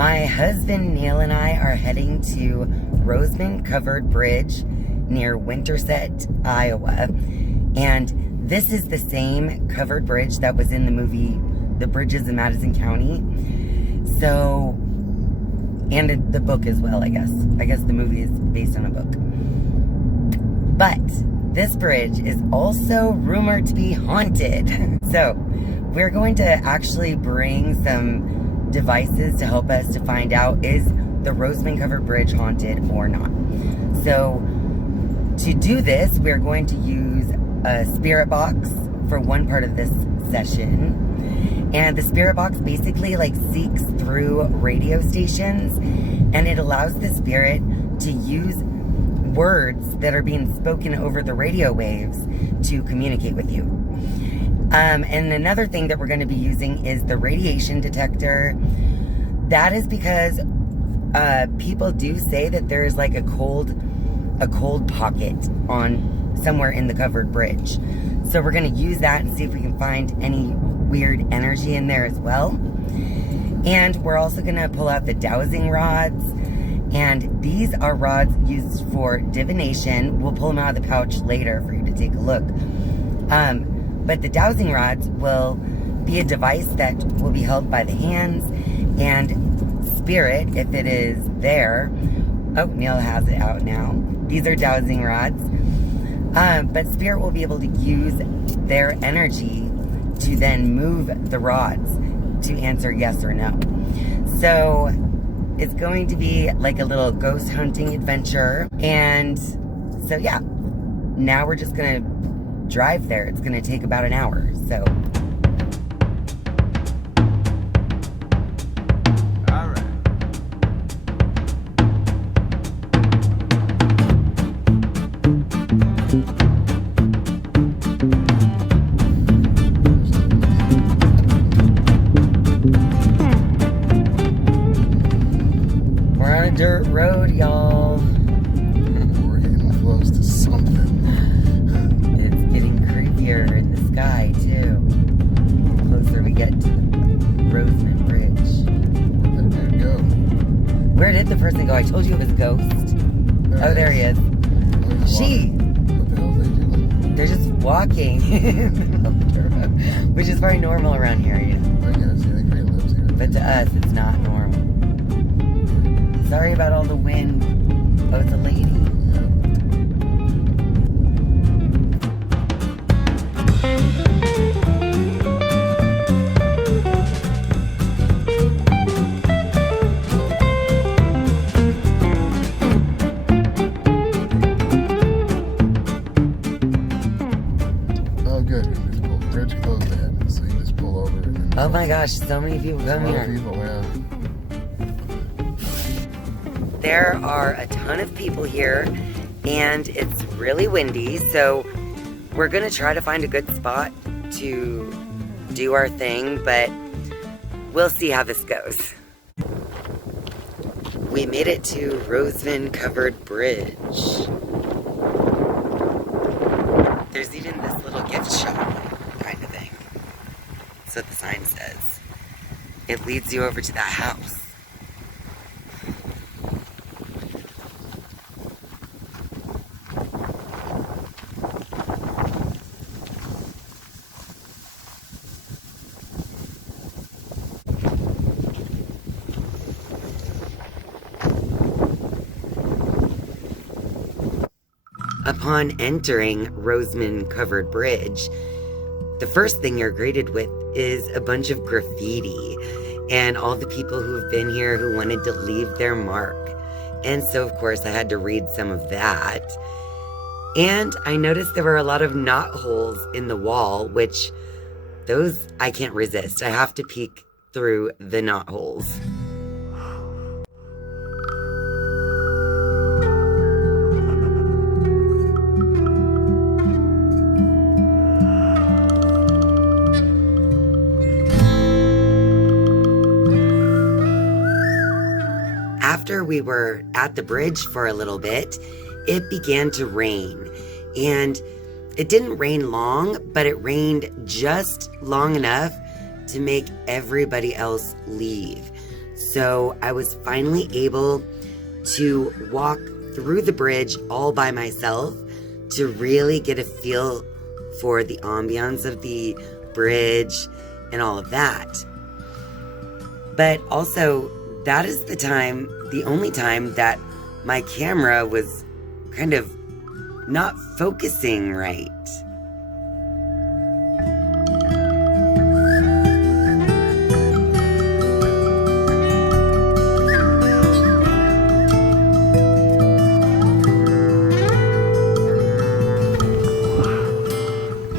My husband Neil and I are heading to Roseman Covered Bridge near Winterset, Iowa. And this is the same covered bridge that was in the movie The Bridges in Madison County. So, and the book as well, I guess. I guess the movie is based on a book. But this bridge is also rumored to be haunted. So, we're going to actually bring some devices to help us to find out, is the Roseman Covered Bridge haunted or not. So to do this, we're going to use a spirit box for one part of this session. And the spirit box basically like seeks through radio stations, and it allows the spirit to use words that are being spoken over the radio waves to communicate with you. And another thing that we're going to be using is the radiation detector. That is because people do say that there is like a cold pocket on somewhere in the covered bridge. So we're going to use that and see if we can find any weird energy in there as well. And we're also going to pull out the dowsing rods. And these are rods used for divination. We'll pull them out of the pouch later for you to take a look. But the dowsing rods will be a device that will be held by the hands, and spirit, if it is there. Oh, Neil has it out now. These are dowsing rods. But spirit will be able to use their energy to then move the rods to answer yes or no. So it's going to be like a little ghost hunting adventure. And so yeah, now we're just going to drive there. It's going to take about an hour. So all right. We're on a dirt road, y'all. We're getting close to something. In the sky too. The closer we get to the Roseman Bridge. Where'd that dude go? Where did the person go? I told you it was a ghost. Oh, there he is. She. What the hell are they doing? They're just walking, which is very normal around here, you know. I guess, yeah, Great lives here. But to us, it's not normal. Sorry about all the wind. Oh, it's a lady. Oh my gosh, so many people come here. There are a ton of people here, and it's really windy, so we're gonna try to find a good spot to do our thing, but we'll see how this goes. We made it to Roseman Covered Bridge. There's even this little gift shop kind of thing. That's what the sign says. It leads you over to that house. Upon entering Roseman Covered Bridge, the first thing you're greeted with is a bunch of graffiti and all the people who've been here who wanted to leave their mark. And so, of course, I had to read some of that. And I noticed there were a lot of knot holes in the wall, which those I can't resist. I have to peek through the knot holes. After we were at the bridge for a little bit, it began to rain. And it didn't rain long, but it rained just long enough to make everybody else leave. So I was finally able to walk through the bridge all by myself to really get a feel for the ambiance of the bridge and all of that. But also, that is the only time that my camera was kind of not focusing right.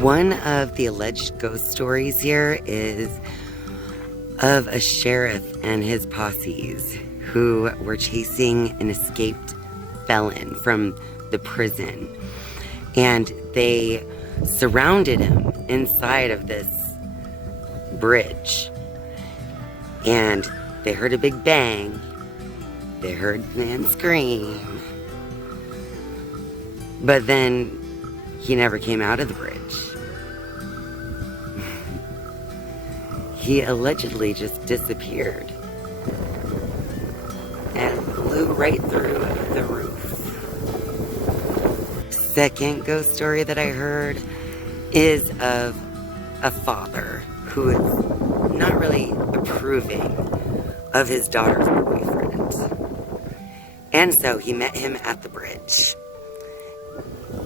One of the alleged ghost stories here is of a sheriff and his posses who were chasing an escaped felon from the prison. And they surrounded him inside of this bridge. And they heard a big bang. They heard the man scream. But then he never came out of the bridge. He allegedly just disappeared and flew right through the roof. Second ghost story that I heard is of a father who is not really approving of his daughter's boyfriend. And so he met him at the bridge.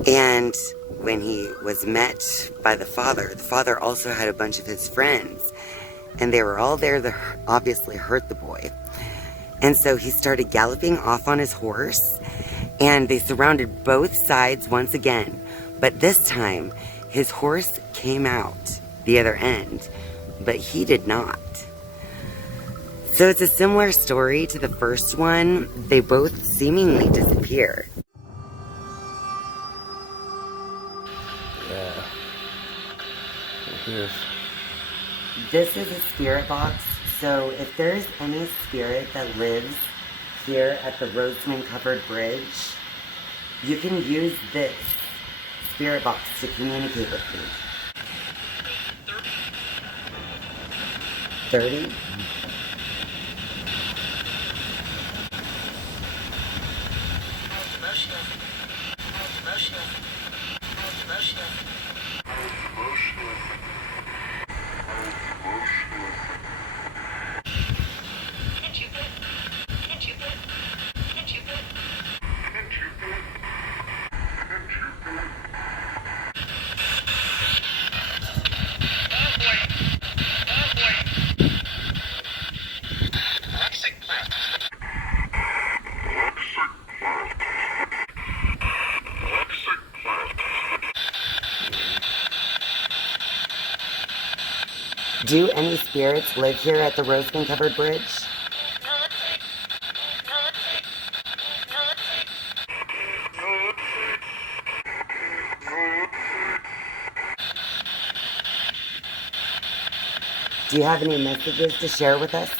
And when he was met by the father also had a bunch of his friends. And they were all there to obviously hurt the boy. And so he started galloping off on his horse, and they surrounded both sides once again. But this time, his horse came out the other end, but he did not. So it's a similar story to the first one. They both seemingly disappear. Yeah. Here's. This is a spirit box, so if there's any spirit that lives here at the Roseman Covered Bridge, you can use this spirit box to communicate with me. 30? Do any spirits live here at the Roseman Covered Bridge? Do you have any messages to share with us?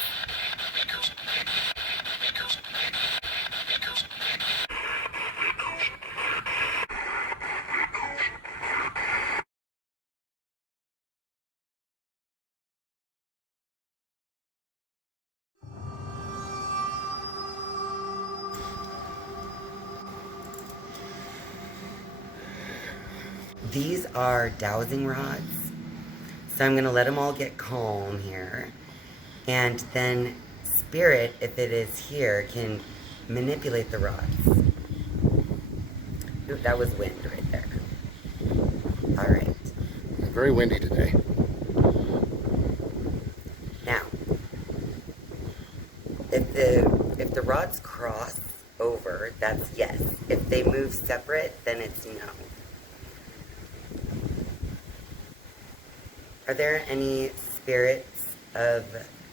These are dowsing rods. So I'm going to let them all get calm here. And then spirit, if it is here, can manipulate the rods. Ooh, that was wind right there. All right. Very windy today. Now, if the rods cross over, that's yes. If they move separate, then it's no. Are there any spirits of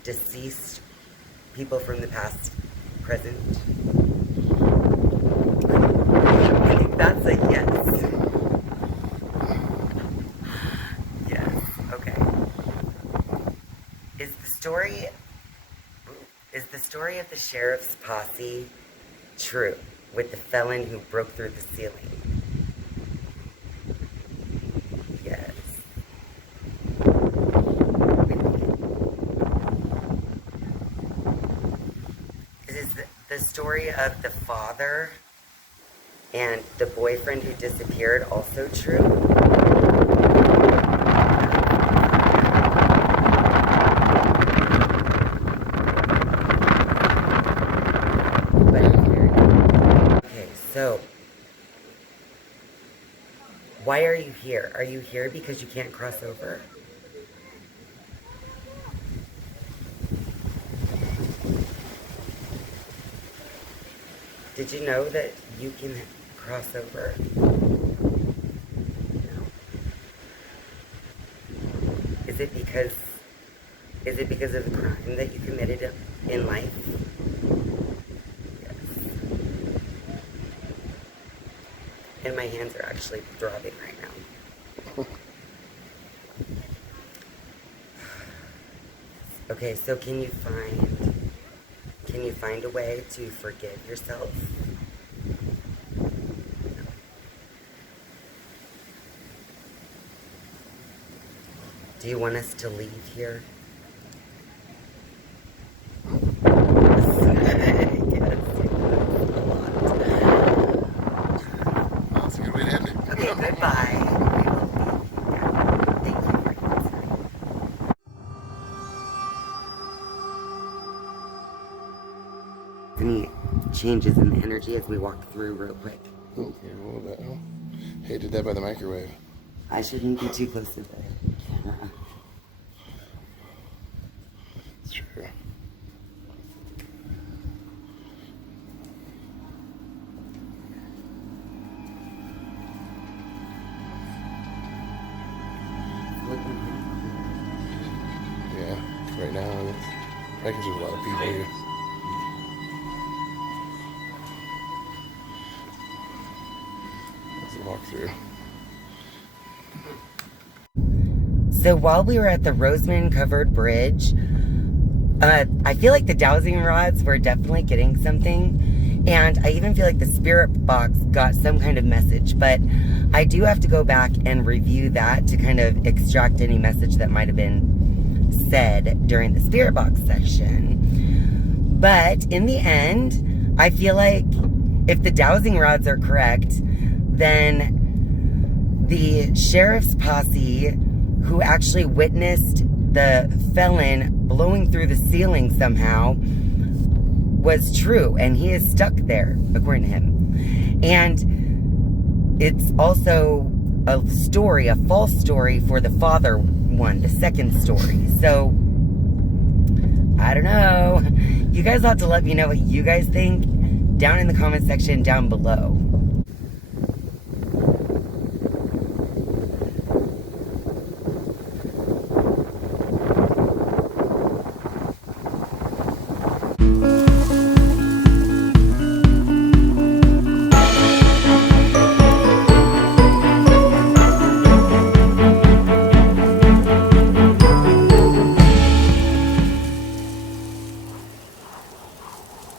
deceased people from the past, present? I think that's a yes. Yes, okay. Is the story of the sheriff's posse true with the felon who broke through the ceiling? Yes. story of the father and the boyfriend who disappeared also true? Okay, so why are you here? Are you here because you can't cross over? Did you know that you can cross over? No. Is it because of the crime that you committed in life? Yes. And my hands are actually throbbing right now. Okay, so can you find a way to forgive yourself? Do you want us to leave here? That's a good way to end it. Okay, goodbye. Thank you for answering. Any changes in the energy as we walk through real quick? Okay, a little bit. Oh, hey, did that by the microwave. I shouldn't be too close to the camera. It's true. Yeah, right now, I think there's a lot of people here. Let's walk through. So while we were at the Roseman Covered Bridge, I feel like the dowsing rods were definitely getting something. And I even feel like the spirit box got some kind of message. But I do have to go back and review that to kind of extract any message that might have been said during the spirit box session. But in the end, I feel like if the dowsing rods are correct, then the sheriff's posse who actually witnessed the felon blowing through the ceiling somehow was true, and he is stuck there, according to him. And it's also a story, a false story for the father one, the second story. So, I don't know. You guys ought to let me know what you guys think down in the comment section down below.